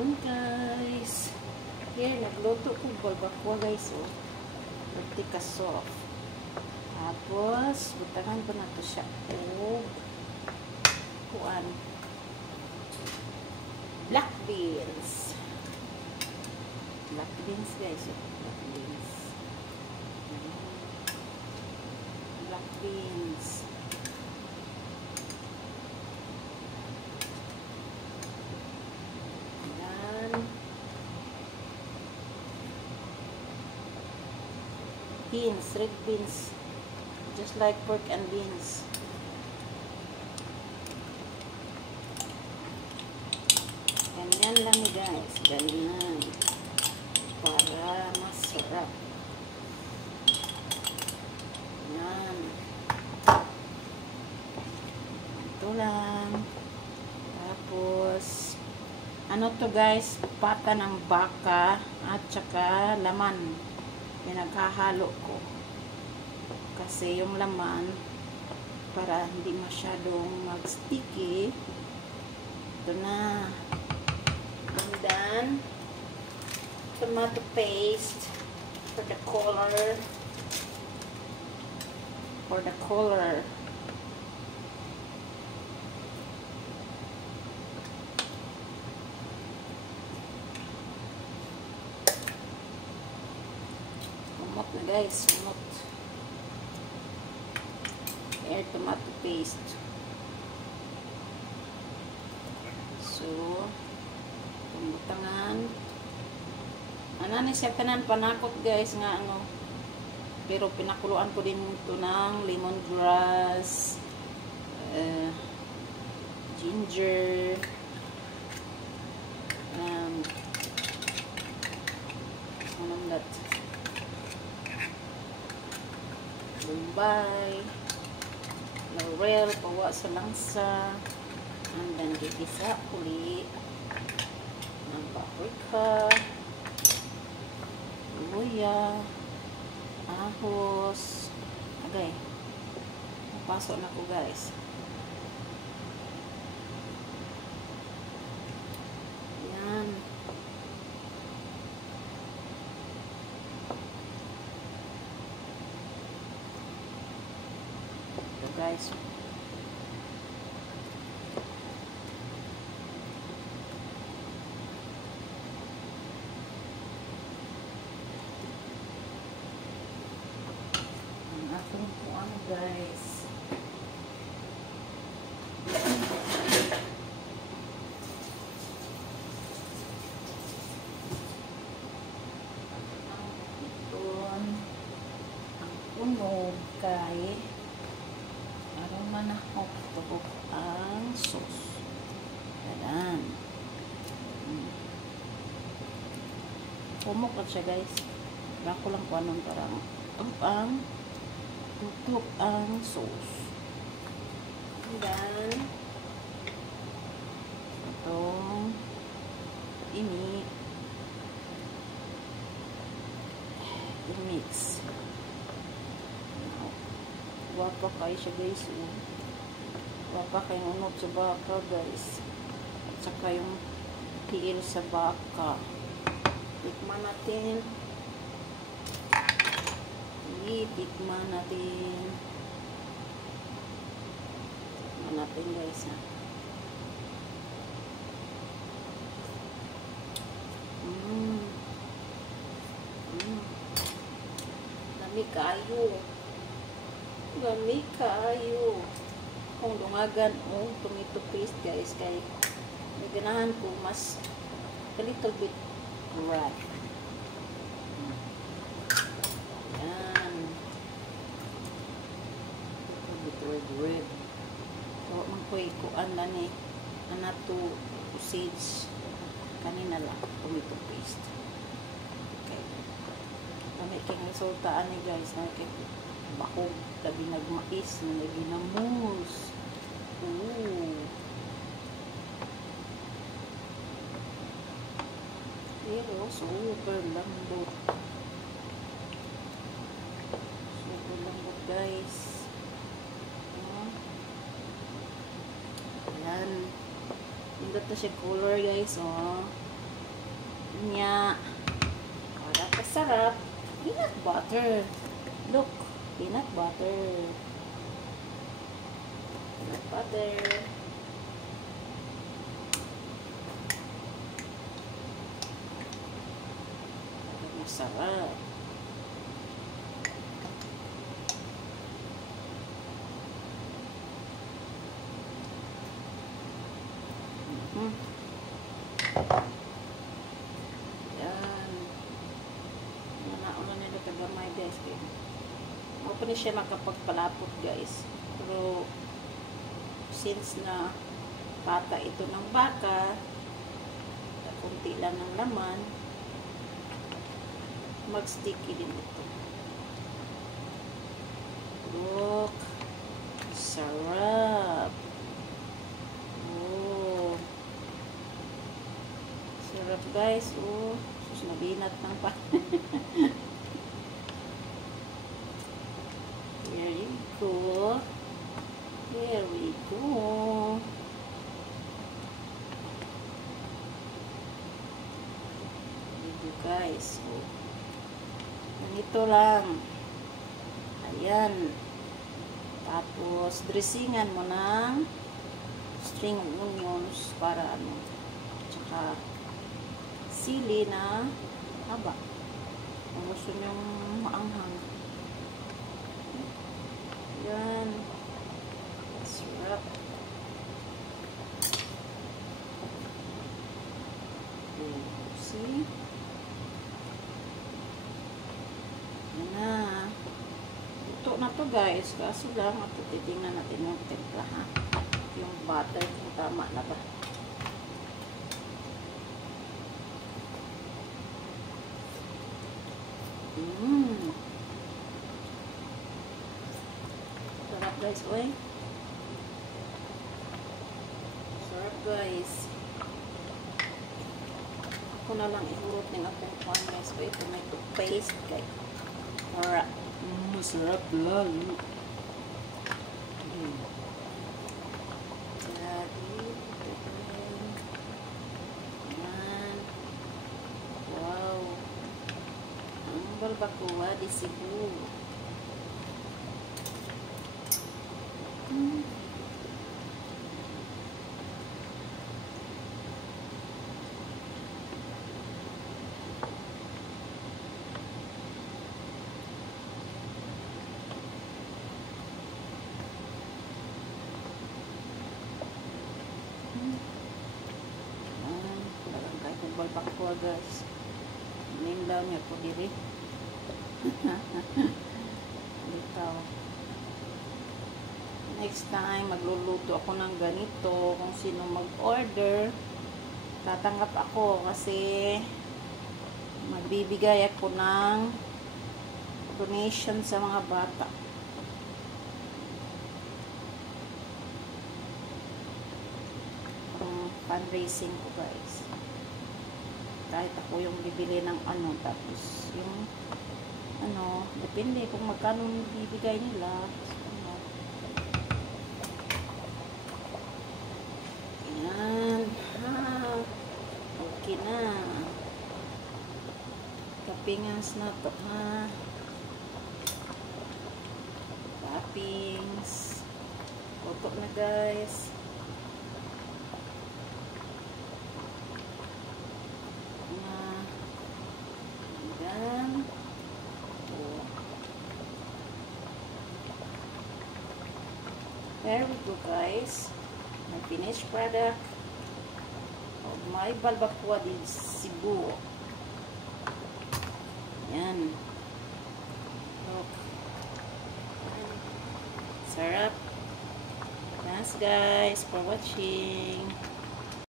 Yun guys. Here, nagluto ko barbacoa guys. Oh. Vertica soft. Tapos, butangan ko na to siya. Oh. Kuan. Black beans. Black beans guys. Oh. Black beans. Black beans. Beans, red beans, just like pork and beans. Ganyan lang guys, ganyan, para masarap. Yan. Ito lang. Tapos, ano to guys, pata ng baka at saka laman. Pinaghahalo ko kasi yung laman para hindi masyadong mag-sticky. Ito na. And then tomato paste for the color, na guys, sumot. Air tomato paste. So, tumutangan. Anani siya tanan panakot guys nga ano. Pero pinakuluan ko din ito ng lemongrass, ginger, anong that? Bombay, laurel, pawa sa langsa, and then gigisa uli ng paprika, luya, ahos. Okay, napasok na ko guys. Yan. Guys, ang ating puan guys. Ang punog kay manahok tubok ang sauce. Ayan. Pumok siya guys. Bako lang kung anong parang ang tutok ang sauce. And then itong i-mix. Wapa kayo siya guys. Wapa kayong unod sa baka guys. At saka yung tiil sa baka. Tikman natin. Tikman natin. Tikman natin guys ha. Lami kayo. Lami kayo. Kung lungagan o tomato paste guys, kay may ganahan ko mas a little bit red. Yan. A little bit red. So, magkuikuan na ni anato usage kanina lang tomato paste. Okay. Kami kaya resultaan ni guys na kay bakog labi nagmais na ginamos. Pero super lambot. Super lambot guys. Ayan. Pindot na siya color guys. Oh. Nya, para kasarap, peanut butter. Look, peanut butter. Peanut butter. Para masarap. Yan. Nanauna nila tagamay guys. Ako pa siya makapagpalapot guys. Pero since na pata ito ng baka, kunti lang ng laman, mag-sticky din ito. Look. Sarap. Sarap guys, oh, sus nabinat ng pa. There you go. There we go. Dito guys, oh. Ganito lang. Ayan. Tapos, dressingan mo ng string onions para ano. Tsaka, sili na haba. Kung gusto nyong maanghang. Yan. Sarap. See? Yan na. Ito na to guys. Kaso lang, titingnan natin yung templa ha. Yung butter kung tama na ba. Sarap guys, oy. Sarap guys. Ako na lang ihurot ng akong pan guys. Oy, tomato paste guys. Para masarap lalo. Jadi, yan. Wow. Ang balbacoa di Cebu. Balbacoa guys. Main daw niya po diri. Dito. Next time, magluluto ako ng ganito. Kung sino mag-order, tatanggap ako kasi magbibigay ako ng donation sa mga bata. Fundraising ko guys. Kahit ako yung bibili ng ano, tapos yung ano, depende kung magkano bibigay nila. Ano. Yan. Ha. Okay na. Toppings na to ha. Toppings. Luto na guys. There we go guys, my finished product of my balbacoa di Cebu. Yan. Look. Sarap. Thanks guys for watching.